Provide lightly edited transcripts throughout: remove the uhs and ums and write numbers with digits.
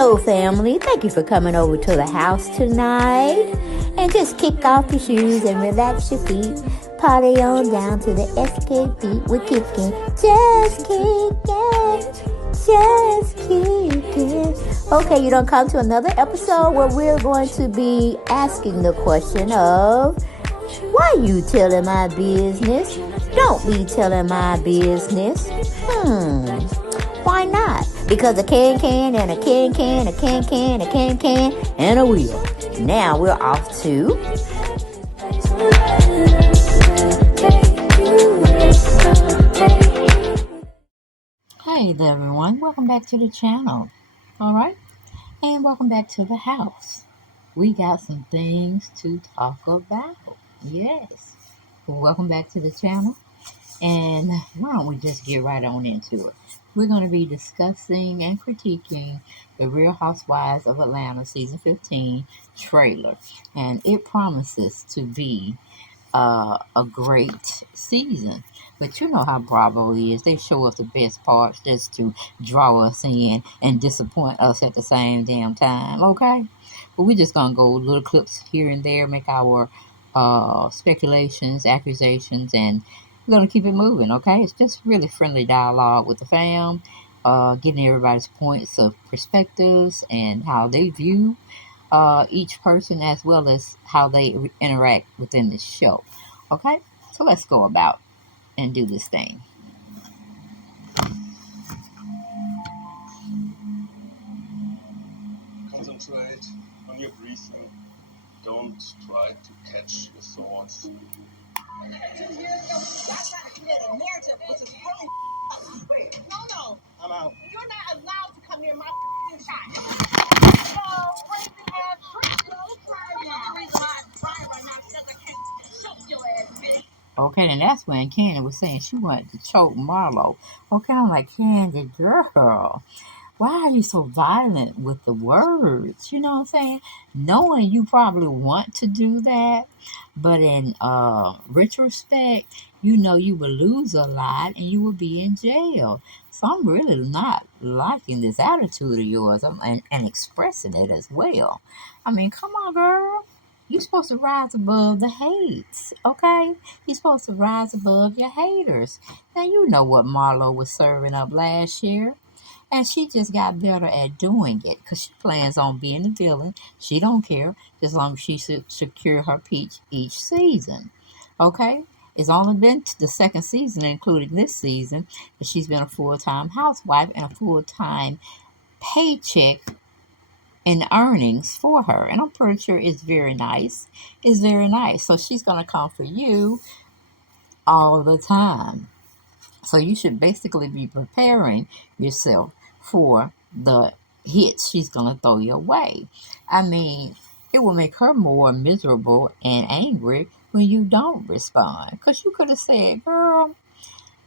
Hello, family. Thank you for coming over to the house tonight. And just kick off your shoes and relax your feet. Party on down to the SK beat. We're kicking. Just kicking. Just kicking. Okay, you don't come to another episode where we're going to be asking the question of, why you telling my business? Don't be telling my business. Why not? Because a can and a can, a can, and a wheel. Now we're off to... Hey there, everyone. Welcome back to the channel. All right? And welcome back to the house. We got some things to talk about. Yes. Welcome back to the channel. And why don't we just get right on into it? We're going to be discussing and critiquing the Real Housewives of Atlanta Season 15 trailer. And it promises to be a great season. But you know how Bravo is. They show us the best parts just to draw us in and disappoint us at the same damn time. Okay? But we're just going to go little clips here and there, make our speculations, accusations, and we're going to keep it moving, okay? It's just really friendly dialogue with the fam, getting everybody's points of perspectives and how they view each person, as well as how they interact within the show, okay? So let's go about and do this thing. Concentrate on your breathing. Don't try to catch your thoughts. 2 years ago, y'all trying to create a narrative, which is really wait. No. I'm out. You're not allowed to come near my shot. So crazy ass trick. Don't try now. The reason why I'm trying right now is because I can't choke your ass, bitch. Okay, and that's when Kenya was saying she wanted to choke Marlo. Okay, I'm like, Candy, girl, why are you so violent with the words? You know what I'm saying? Knowing you probably want to do that, but in retrospect, you know you will lose a lot and you will be in jail. So I'm really not liking this attitude of yours and expressing it as well. I mean, come on, girl. You're supposed to rise above the hates, okay? You're supposed to rise above your haters. Now, you know what Marlo was serving up last year. And she just got better at doing it because she plans on being the villain. She don't care as long as she secure her peach each season. Okay? It's only been the second season, including this season, that she's been a full-time housewife and a full-time paycheck in earnings for her. And I'm pretty sure it's very nice. It's very nice. So she's going to come for you all the time. So you should basically be preparing yourself for the hits she's going to throw your way. I mean, it will make her more miserable and angry when you don't respond. Because you could have said, girl,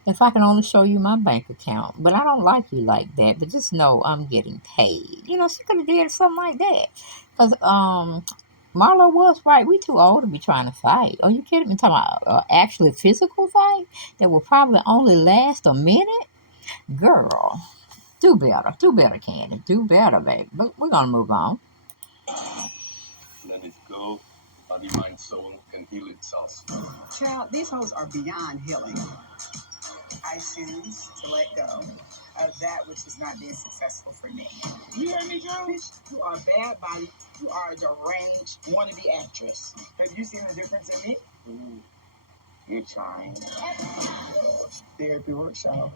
if I can only show you my bank account, but I don't like you like that, but just know I'm getting paid. You know, she could have did something like that. Because Marlo was right. We too old to be trying to fight. Are you kidding me? Talking about actually physical fight that will probably only last a minute? Girl, do better. Do better, Candy. Do better, baby. But we're going to move on. Let it go. Body, mind, soul can heal itself. Child, these hoes are beyond healing. I choose to let go of that which is not being successful for me. You hear me, girl? Bitch, you are a bad body. You are a deranged wannabe actress. Have you seen the difference in me? You're trying. Therapy workshop.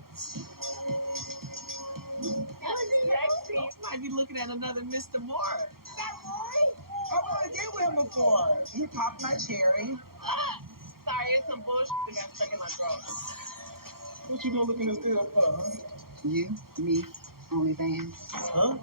Might be looking at another Mr. Moore. That Roy? I want to get with him before. He popped my cherry. Sorry, it's some bullshit that got stuck in my throat. What you gonna look in this deal for, huh? You, me, OnlyFans. Huh?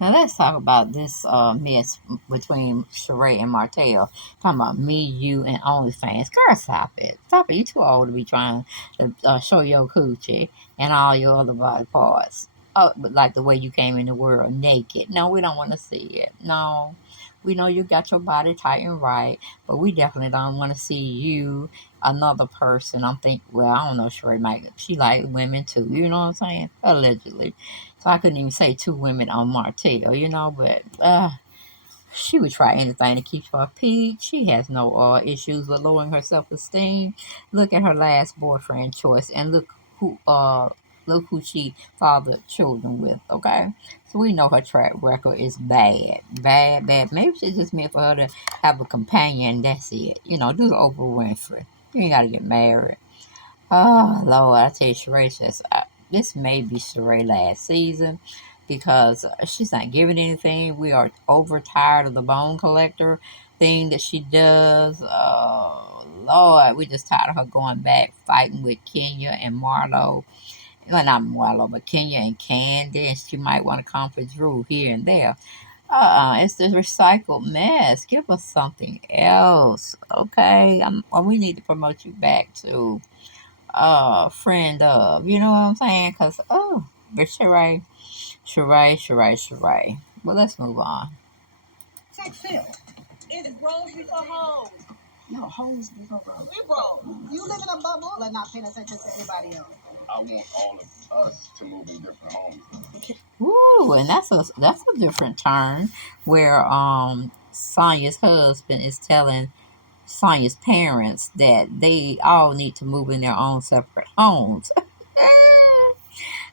Now let's talk about this mess between Sheree and Martell. Talking about me, you, and OnlyFans. Girl, stop it. Stop it. You too old to be trying to show your coochie and all your other body parts. Oh, but like the way you came in the world naked. No, we don't want to see it. No. We know you got your body tight and right, but we definitely don't want to see you, another person. I'm thinking, well, I don't know, Sheree might, she like women too, you know what I'm saying? Allegedly. So I couldn't even say two women on Martell, you know, but she would try anything to keep her peak. She has no issues with lowering her self-esteem. Look at her last boyfriend choice, and look who she fathered children with. Okay, so we know her track record is bad, bad, bad. Maybe it's just meant for her to have a companion. That's it. You know, do the Oprah Winfrey. You ain't got to get married. Oh Lord, I tell you, Sheree says this may be Sheree last season because she's not giving anything. We are overtired of the bone collector thing that she does. Oh Lord, we just tired of her going back fighting with Kenya and Marlo. Well, not Marlo, but Kenya and Candy, and she might want to come for Drew here and there. It's the recycled mess. Give us something else, okay? We need to promote you back to friend of. You know what I'm saying? Because, but Sheree. Well, let's move on. Check Phil. It's bros before hoes. No, hoes before bros. We bros. You live in a bubble, like not paying attention to anybody else. I want all of us to move in different homes. Ooh, and that's a different turn where Sonya's husband is telling Sonya's parents that they all need to move in their own separate homes.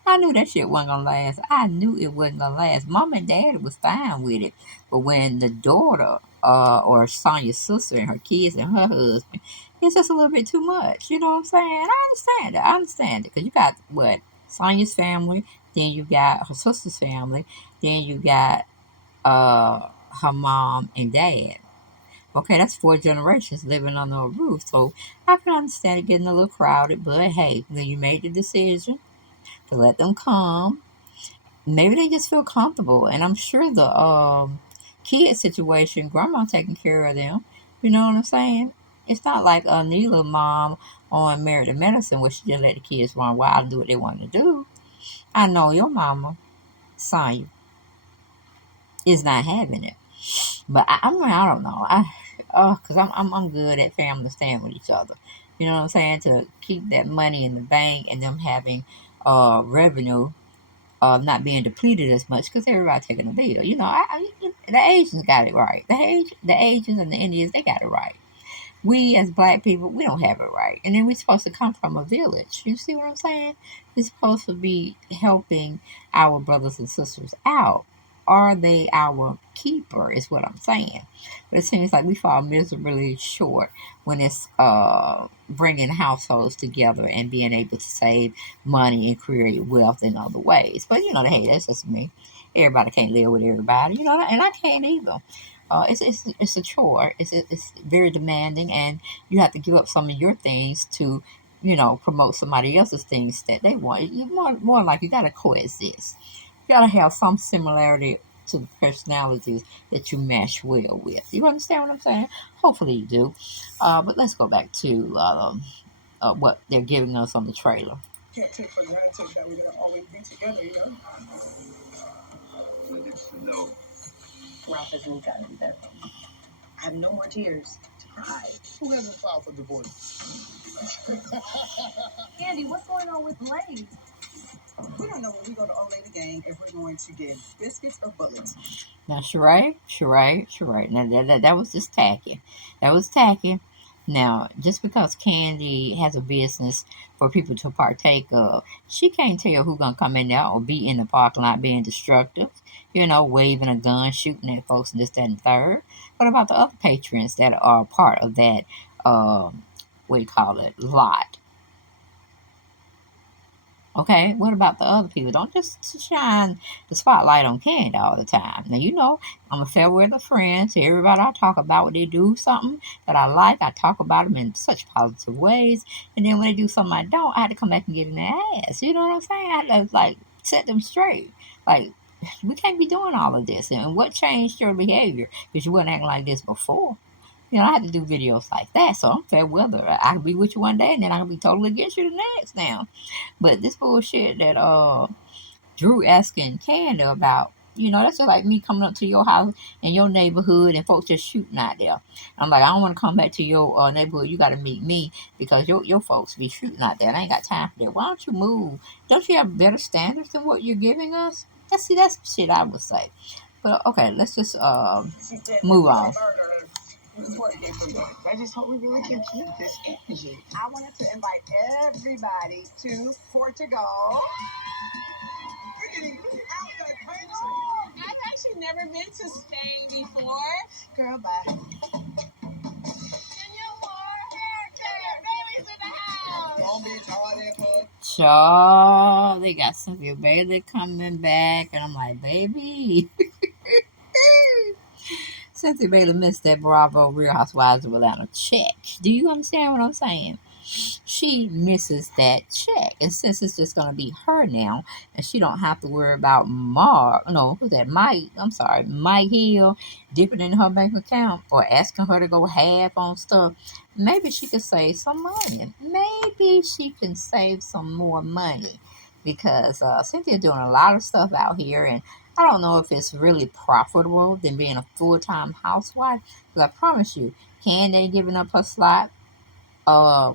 I knew that shit wasn't gonna last. I knew it wasn't gonna last. Mom and Dad was fine with it, but when the daughter, or Sonya's sister and her kids and her husband, it's just a little bit too much. You know what I'm saying? I understand it because you got what Sonya's family, then you got her sister's family, then you got her mom and dad. Okay, that's 4 generations living under a roof. So I can understand it getting a little crowded, but hey, when you made the decision to let them come, maybe they just feel comfortable. And I'm sure the kid situation, grandma taking care of them. You know what I'm saying? It's not like a Neela mom on Married to Medicine where she just let the kids run wild and do what they want to do. I know your mama, Sonya, is not having it. But I don't know. Cause I'm good at family staying with each other. You know what I'm saying? To keep that money in the bank and them having revenue, not being depleted as much because everybody taking a bill. You know, the Asians got it right. The Asians and the Indians, they got it right. We as black people, we don't have it right. And then we're supposed to come from a village. You see what I'm saying? We're supposed to be helping our brothers and sisters out. Are they our keeper, is what I'm saying. But it seems like we fall miserably short when it's bringing households together and being able to save money and create wealth in other ways. But, you know, hey, that's just me. Everybody can't live with everybody, you know, and I can't either. It's a chore. It's very demanding, and you have to give up some of your things to, you know, promote somebody else's things that they want. You more like you gotta coexist. You gotta have some similarity to the personalities that you mesh well with. You understand what I'm saying? Hopefully you do. But let's go back to what they're giving us on the trailer. Can't take for granted that we're gonna always be together, you know? I need to know. Ralph isn't gotten better. I have no more tears to cry. Who hasn't filed for divorce? Andy, what's going on with Blaze? We don't know when we go to Old Lady Gang if we're going to give biscuits or bullets. Now, Sheree. Now, that was just tacky. That was tacky. Now, just because Candy has a business for people to partake of, she can't tell who's going to come in there or be in the parking lot being destructive, you know, waving a gun, shooting at folks, and this, that, and the third. What about the other patrons that are part of that, what do you call it, lot? Okay, what about the other people? Don't just shine the spotlight on Candy all the time. Now, you know, I'm a fair weather friend to everybody I talk about. When they do something that I like, I talk about them in such positive ways. And then when they do something I don't, I had to come back and get in their ass. You know what I'm saying? I had to, like, set them straight. Like, we can't be doing all of this. And what changed your behavior? Because you weren't acting like this before. You know, I had to do videos like that. So I'm fair weather. I can be with you one day and then I can be totally against you the next now. But this bullshit that Drew asking Candy about, You know, that's just like me coming up to your house in your neighborhood and folks just shooting out there. I'm like, I don't want to come back to your neighborhood. You got to meet me because your folks be shooting out there. And I ain't got time for that. Why don't you move? Don't you have better standards than what you're giving us? That's shit I would say. But okay, let's just move on. I just hope we really can keep this energy. I wanted to invite everybody to Portugal. We're getting out of the country. I've actually never been to Spain before. Girl, bye. Kenya more haircut. Bailey's in the house. Long Beach, all that fun. Child, they got Cynthia Bailey coming back, and I'm like, baby. Cynthia Bailey missed that Bravo Real Housewives of Atlanta check. Do you understand what I'm saying? She misses that check. And since it's just going to be her now, and she don't have to worry about who's that? Mike Hill dipping in her bank account or asking her to go half on stuff, maybe she could save some money. Maybe she can save some more money because Cynthia doing a lot of stuff out here, and I don't know if it's really profitable than being a full-time housewife. Because I promise you, Candy giving up her slot,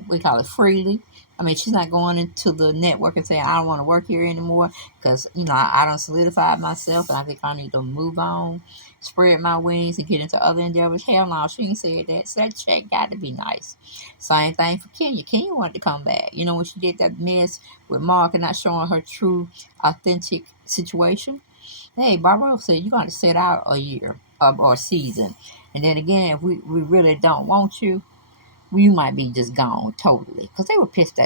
we call it freely. I mean, she's not going into the network and saying, I don't want to work here anymore because, I don't solidify myself and I think I need to move on, spread my wings and get into other endeavors. Hell no, she ain't said that. So that check got to be nice. Same thing for Kenya. Kenya wanted to come back. When she did that mess with Mark and not showing her true, authentic situation. Hey, Barbara said, you're going to sit out a year or a season. And then again, if we really don't want you, you might be just gone totally. Because they were pissed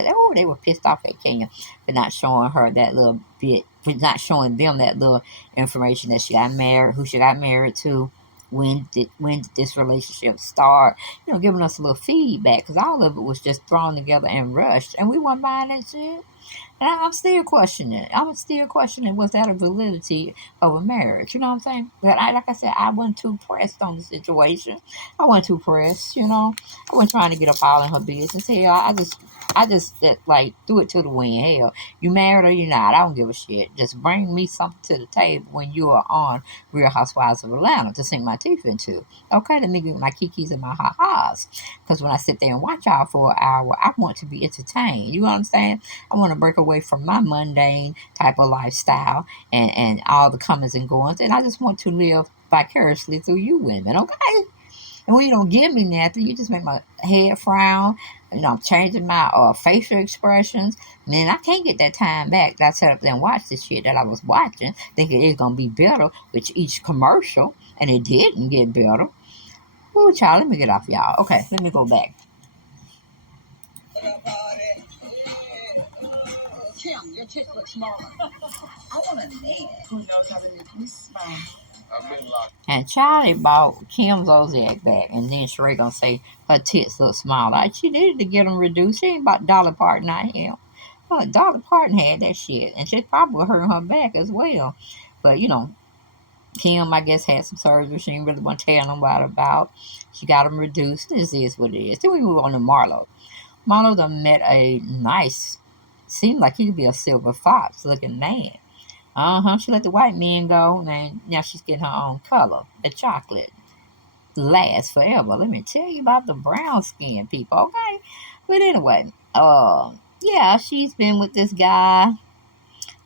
off at Kenya for not showing her that little bit, for not showing them that little information that she got married, who she got married to, when did this relationship start, giving us a little feedback. Because all of it was just thrown together and rushed. And we weren't buying that shit. And I'm still questioning. Was that a validity of a marriage? You know what I'm saying? But like I said, I wasn't too pressed on the situation. I wasn't too pressed. I wasn't trying to get up all in her business. Hell, I just like threw it to the wind. Hell, you married or you not? I don't give a shit. Just bring me something to the table when you are on Real Housewives of Atlanta to sink my teeth into. Okay, let me get my kikis and my ha-has. Because when I sit there and watch y'all for an hour, I want to be entertained. You understand? I want to break away from my mundane type of lifestyle and all the comings and goings. And I just want to live vicariously through you women, okay? And when you don't give me nothing, you just make my head frown. I'm changing my facial expressions. Man, I can't get that time back that I sat up there and watched the shit that I was watching, thinking it's going to be better with each commercial. And it didn't get better. Ooh, child, let me get off y'all. Okay, let me go back. Kim, your tits look smaller. I want a man who knows how to make me smile. And Charlie bought Kim Zodiac back, and then Sheree gonna say her tits look small. Like she needed to get them reduced. She ain't about Dolly Parton, not him. Well, Dolly Parton had that shit, and she probably hurt her back as well. But Kim, I guess, had some surgery she didn't really want to tell nobody about. She got them reduced. This is what it is. Then we move on to Marlo. Marlo done met a nice, seemed like he could be a silver fox looking man. She let the white men go, and now she's getting her own color. The chocolate lasts forever. Let me tell you about the brown skin people, okay? But anyway, yeah, she's been with this guy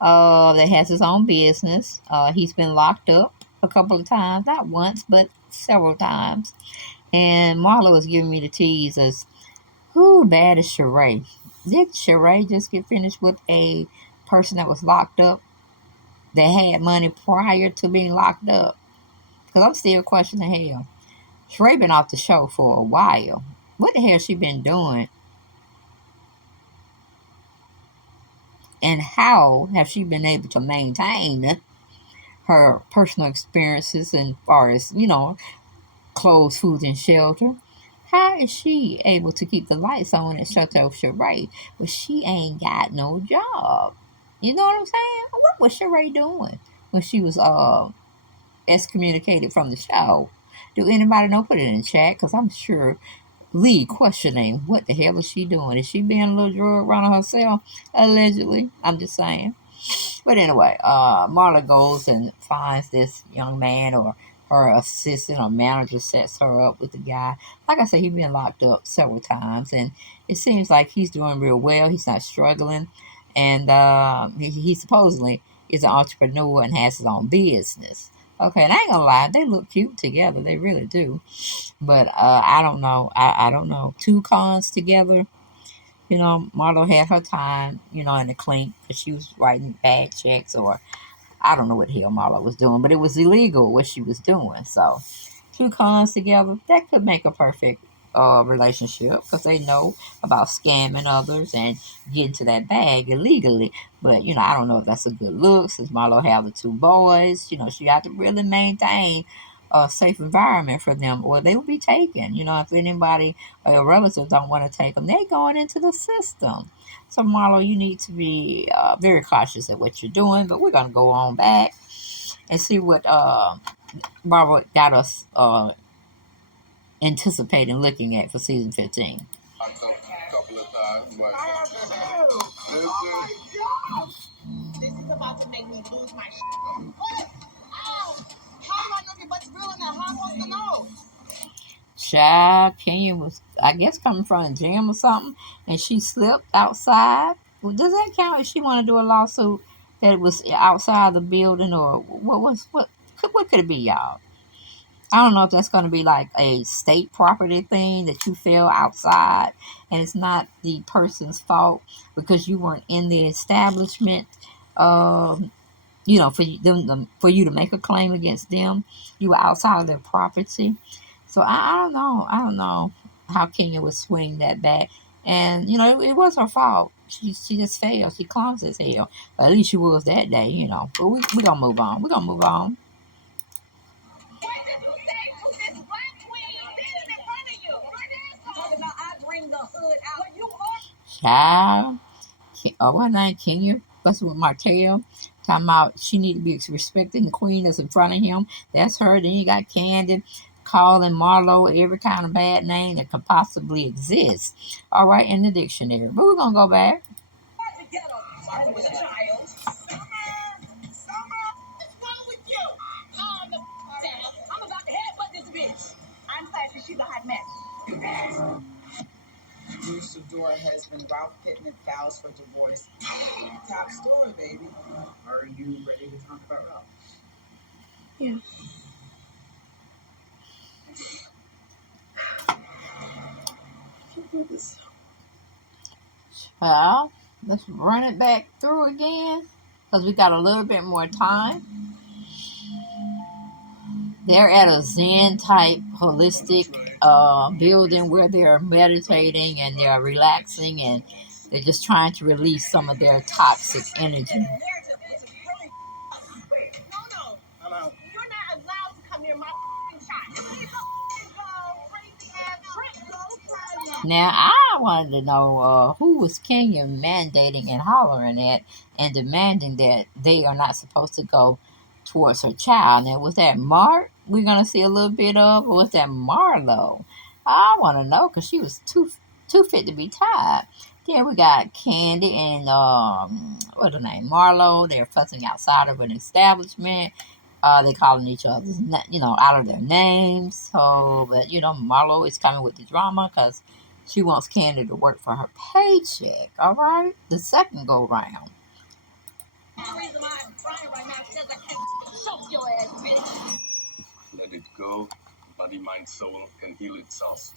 that has his own business. He's been locked up a couple of times, not once, but several times. And Marlo was giving me the tease as, who bad is Sheree? Did Sheree just get finished with a person that was locked up? That had money prior to being locked up. Because I'm still questioning hell. Sheree been off the show for a while. What the hell she been doing? And how have she been able to maintain her personal experiences as far as, clothes, food, and shelter? How is she able to keep the lights on at Chateau Sheree, but she ain't got no job? You know what I'm saying? What was Sheree doing when she was excommunicated from the show? Do anybody know? Put it in the chat, because I'm sure Lee questioning what the hell is she doing? Is she being a little drug runner herself? Allegedly. I'm just saying. But anyway, Marla goes and finds this young man, or her assistant or manager sets her up with the guy. Like I said, he's been locked up several times, and it seems like he's doing real well. He's not struggling, and he supposedly is an entrepreneur and has his own business. Okay, and I ain't gonna lie, they look cute together. They really do. But I don't know. I don't know. Two cons together. Marlo had her time, in the clink because she was writing bad checks, or I don't know what the hell Marlo was doing, but it was illegal what she was doing. So two cons together, that could make a perfect relationship because they know about scamming others and getting to that bag illegally. But I don't know if that's a good look since Marlo have the two boys. She got to really maintain a safe environment for them, or they will be taken. If anybody or your relatives don't want to take them, they're going into the system. So Marlo, you need to be very cautious at what you're doing. But we're gonna go on back and see what Barbara got us anticipating looking at for season 15. A couple of times, but Oh my gosh! This is about to make me lose my What? Ow! How do I know if your butt's real or not? How am I supposed to know? Child, Kenya was, I guess, coming from a gym or something, and she slipped outside. Well, does that count if she want to do a lawsuit that it was outside the building, or what could it be, y'all? I don't know if that's going to be like a state property thing that you fell outside and it's not the person's fault because you weren't in the establishment. Um, for you to make a claim against them, you were outside of their property. So I don't know. I don't know how Kenya would swing that back. And it was her fault. She just failed. She clumsy as hell. At least she was that day. But we gonna move on. We gonna move on. What did you say to this black queen sitting in front of you? Talking about I bring the hood out. You are. Child. What name? Kenya? That's with Martell. Talking about she need to be respecting the queen that's in front of him. That's her. Then you got Candy calling Marlo every kind of bad name that could possibly exist. All right, in the dictionary. But we're gonna go back. Marlo was a child. Summer, what's wrong with you? Calm the down. I'm about to headbutt this bitch. I'm classy. She's a hot mess. New Shadora husband Ralph Pittman files for divorce. Top story, baby. Are you ready to talk about Ralph? Yeah. Well, let's run it back through again because we got a little bit more time. They're at a Zen type holistic building where they're meditating and they're relaxing and they're just trying to release some of their toxic energy. Wait, no. I'm out. You're not allowed to come near my shot. Crazy ass trick. Now, I wanted to know who was Kenya mandating and hollering at and demanding that they are not supposed to go towards her child. Now, was that Mark we're going to see a little bit of, or was that Marlo? I want to know because she was too fit to be tied. Then we got Candy and, what's her name, Marlo. They're fussing outside of an establishment. They calling each other, out of their names. So, but Marlo is coming with the drama because she wants Candy to work for her paycheck. All right, the second go round. The reason why I'm crying right now is because I can't choke your ass, bitch. let it go. Body, mind, soul can heal itself.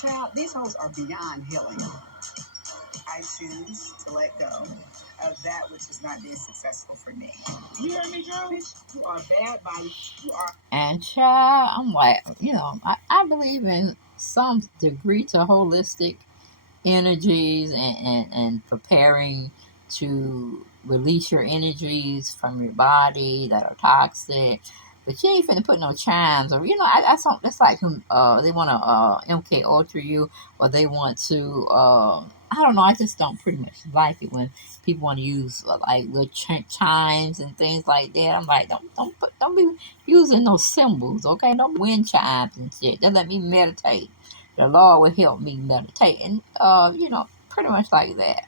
Child, these hoes are beyond healing. I choose to let go of that which is not being successful for me. You hear me, girl? You are bad body. You are. And child, I'm like, I believe in some degree to holistic energies and preparing to release your energies from your body that are toxic. But you ain't finna put no chimes or that's like they want to MK Ultra you, or they want to I don't know. I just don't pretty much like it when people want to use like little chimes and things like that. I'm like, don't be using those symbols, okay? Don't wind chimes and shit. Just let me meditate. The Lord will help me meditate, and pretty much like that.